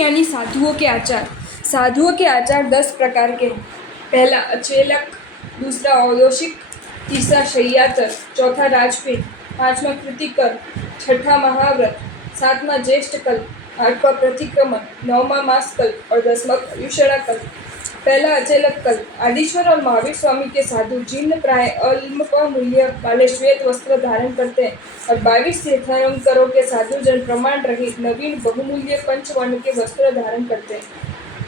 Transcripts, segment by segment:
यानी साधुओं के आचार। साधुओं के आचार 10 प्रकार के हैं। पहला अचेलक, दूसरा औदोषिक, तीसरा शय्यातर, चौथा राजपीठ, पांचवा कृतिकर, छठा महाव्रत, सातवां ज्येष्ठ कल्प, आठवां प्रतिक्रमण, नौवां मास कल्प और 10वां पर्युषणा कल्प। पहला अचेलक कल्प। आदिश्वर और महावीर स्वामी के साधु जीर्ण प्राय अल्प मूल्य वाले श्वेत वस्त्र धारण करते हैं और 22 तीर्थंकरों के साधु जन प्रमाण रहित नवीन बहुमूल्य पंचवर्ण के वस्त्र धारण करते हैं।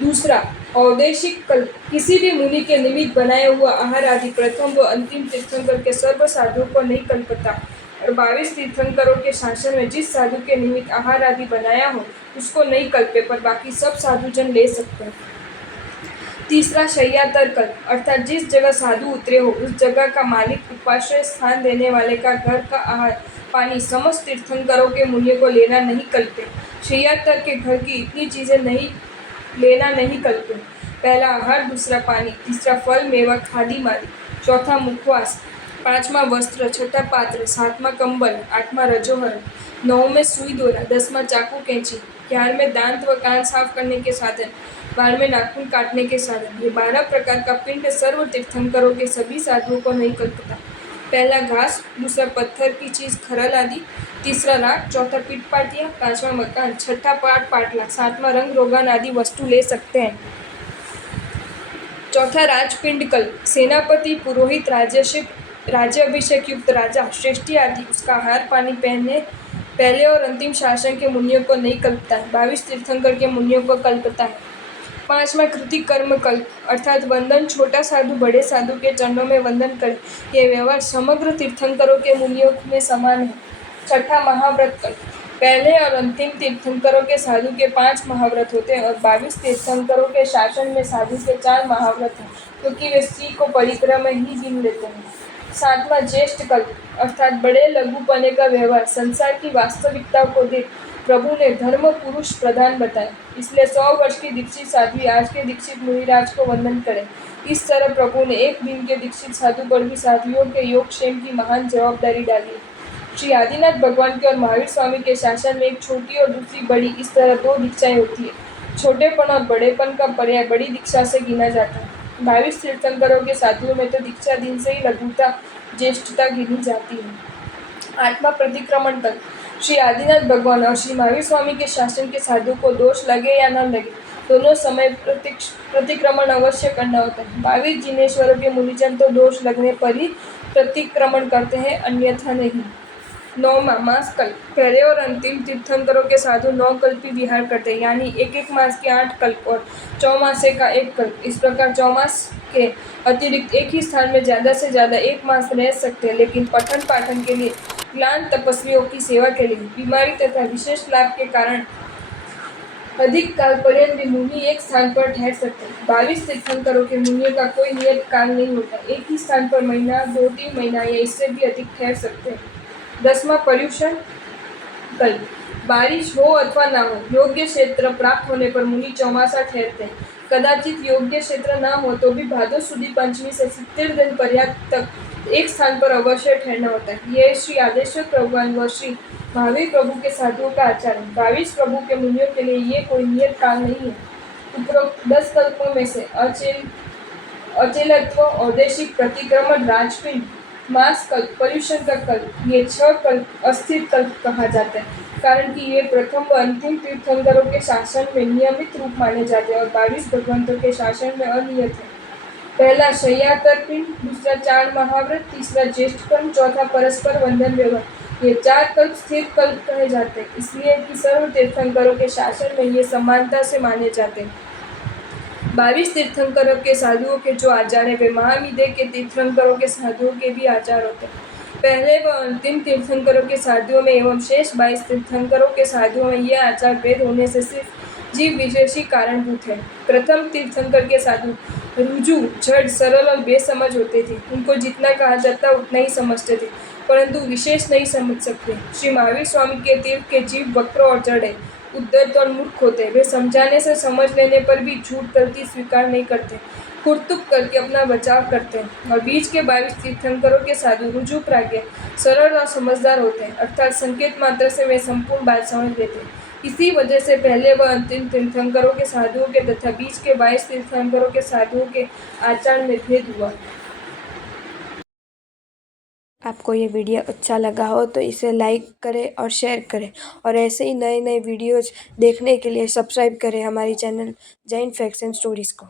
दूसरा औदेशिक कल्प। किसी भी मुनि के निमित्त बनाया हुआ आहार आदि प्रथम व अंतिम तीर्थंकर के सर्व साधुओं को नहीं कल्पता और 22 तीर्थंकरों के शासन में जिस साधु के निमित्त आहार आदि बनाया हो उसको नहीं कल्पे, पर बाकी सब साधुजन ले सकते हैं। तीसरा शय्यातर कल्प, अर्थात जिस जगह साधु उतरे हो उस जगह का मालिक उपाश्रय स्थान देने वाले का घर का आहार पानी समस्त तीर्थंकरों के मुनियों को लेना नहीं कल्पे। शय्यातर के घर की इतनी चीजें लेना नहीं कल्पे। पहला आहार, दूसरा पानी, तीसरा फल मेवा खादी मादी, चौथा मुखवास, पांचवा वस्त्र, छठा पात्र, सातवां कंबल, आठवां रजोहर, नौवें सुई दोरा, 10वां चाकू कैंची, 11वें दांत व कान साफ करने के साधन, 12वें नाखून काटने के साधन। ये 12 प्रकार का पिंड सर्व तीर्थंकरों के सभी साधुओं को नहीं कल्पता। पहला घास, दूसरा पत्थर की चीज खरल आदि, तीसरा राख, चौथा पीठ पाटिया, पांचवा मकान, छठा पाट पाटला, सातवां रंग रोगान आदि वस्तु ले सकते हैं। चौथा राजपिंड कल्प। सेनापति, पुरोहित, राज्य अभिषेक युक्त राजा, श्रेष्ठी आदि उसका आहार पानी पहले और अंतिम शासन के मुनियों को नहीं कल्पता है, 22 तीर्थंकर के मुनियों को कल्पता है। पांचवा कृतिक कर्म कल्प, अर्थात वंदन, छोटा साधु बड़े साधु के चरणों में वंदन करे, ये व्यवहार समग्र तीर्थंकरों के मुनियों में समान है। छठा महाव्रत कल्प। पहले और अंतिम तीर्थंकरों के साधु के 5 महाव्रत होते हैं और 22 तीर्थंकरों के शासन में साधु के 4 महाव्रत हैं, क्योंकि वे स्त्री को परिक्रम ही गिन लेते हैं। सातवां ज्येष्ठ कल्प, अर्थात बड़े लघुपने का व्यवहार संसार की वास्तविकता को देख प्रभु ने धर्म पुरुष प्रधान बताया, इसलिए 100 वर्ष की दीक्षित साध्वी आज के दीक्षित मुनिराज को वंदन करें। इस तरह प्रभु ने एक दिन के दीक्षित साधु पर भी साधुओं के योगक्षेम की महान जवाबदारी डाली। श्री आदिनाथ भगवान के और महावीर स्वामी के शासन में एक छोटी और दूसरी बड़ी, इस तरह 2 दीक्षाएं होती है। छोटेपन और बड़ेपन का पर्याय बड़ी दीक्षा से गिना जाता है। 22 तीर्थंकरों के साधुओं में तो दीक्षा दिन से ही लघुता ज्येष्ठता गिनी जाती है। आठवां प्रतिक्रमण कल्प। श्री आदिनाथ भगवान और श्री महावीर स्वामी के शासन के साधु को दोष लगे या न लगे, दोनों समय प्रतिक्रमण अवश्य करना होता है। 22 जिनेश्वरों के मुनिजन तो दोष लगने पर ही प्रतिक्रमण करते हैं, अन्यथा नहीं। 9वां मास कल्प। पहले और अंतिम तीर्थंकरों के साधु 9 कल्पी विहार करते हैं, यानी एक मास के 8 कल्प और चौमासे का 1 कल्प। इस प्रकार चौमास के अतिरिक्त एक ही स्थान में ज़्यादा से ज़्यादा 1 मास रह सकते हैं, लेकिन पठन पाठन के लिए, क्लांत तपस्वियों की सेवा के लिए, बीमारी तथा विशेष लाभ के कारण अधिक काल पर्यंत भी मुनि एक स्थान पर ठहर सकते हैं। 22 तीर्थंकरों के मुनियों का कोई नियत काल नहीं होता, एक ही स्थान पर महीना, 2-3 महीना या इससे भी अधिक ठहर सकते हैं। 10वां पर्युषण कल्प। बारिश हो अथवा ना हो, योग्य क्षेत्र प्राप्त होने पर मुनि चौमासा ठहरते हैं। कदाचित योग्य क्षेत्र ना हो तो भी भादो सुदी पंचमी से 70 दिन पर्याप्त तक एक स्थान पर अवश्य ठहरना होता है। यह श्री आदेश्वर प्रभुवान व श्री महावीर प्रभु के साधुओं का आचार है। 22 प्रभु के मुनियों के लिए ये कोई नियत काल नहीं है। उपरोक्त 10 कल्पों में से अचेलत्व, औदेशिक, प्रतिक्रमण, राजपिंड, मास कल्प, पर्युषण का कल्प, ये 6 कल्प अस्थिर कल्प कहा जाता है, कारण कि ये प्रथम व अंतिम तीर्थंकरों के शासन में नियमित रूप माने जाते हैं और 22 भगवंतों के शासन में अनियत है। पहला शय्यातर पिंड, दूसरा 4 महाव्रत, तीसरा ज्येष्ठ कल्प, चौथा परस्पर वंदन व्यवहार। ये 4 कल्प स्थिर कल्प कहे जाते हैं, इसलिए कि सर्व तीर्थंकरों के शासन में ये समानता से माने जाते हैं। 22 तीर्थंकरों के साधुओं के जो आचार है वे महामिदे के तीर्थंकरों के साधुओं के भी आचार होते हैं। पहले व अंतिम तीर्थंकरों के साधुओं में एवं शेष 22 तीर्थंकरों के साधुओं में यह आचार भेद होने से सिर्फ जीव विशेषी कारणभूत है। प्रथम तीर्थंकर के साधु रुजु, जड़, सरल और बेसमझ होते थे। उनको जितना कहा जाता उतना ही समझते थे, परंतु विशेष नहीं समझ सकते। श्री महावीर स्वामी के तीर्थ के जीव वक्र और जड़ है, उद्धत और मूर्ख होते हैं। वे समझाने से समझ लेने पर भी झूठ गलती स्वीकार नहीं करते, कुर्तुक करके अपना बचाव करते हैं। और बीच के 22 तीर्थंकरों के साधु रुजु प्राज्ञ, सरल और समझदार होते हैं, अर्थात संकेत मात्र से वे संपूर्ण बात समझ लेते हैं। इसी वजह से पहले व अंतिम तीर्थंकरों के साधुओं के तथा बीच के 22 तीर्थंकरों के साधुओं के आचरण में भेद हुआ। आपको ये वीडियो अच्छा लगा हो तो इसे लाइक करें और शेयर करें, और ऐसे ही नए नए वीडियोज़ देखने के लिए सब्सक्राइब करें हमारी channel Jain facts and stories को।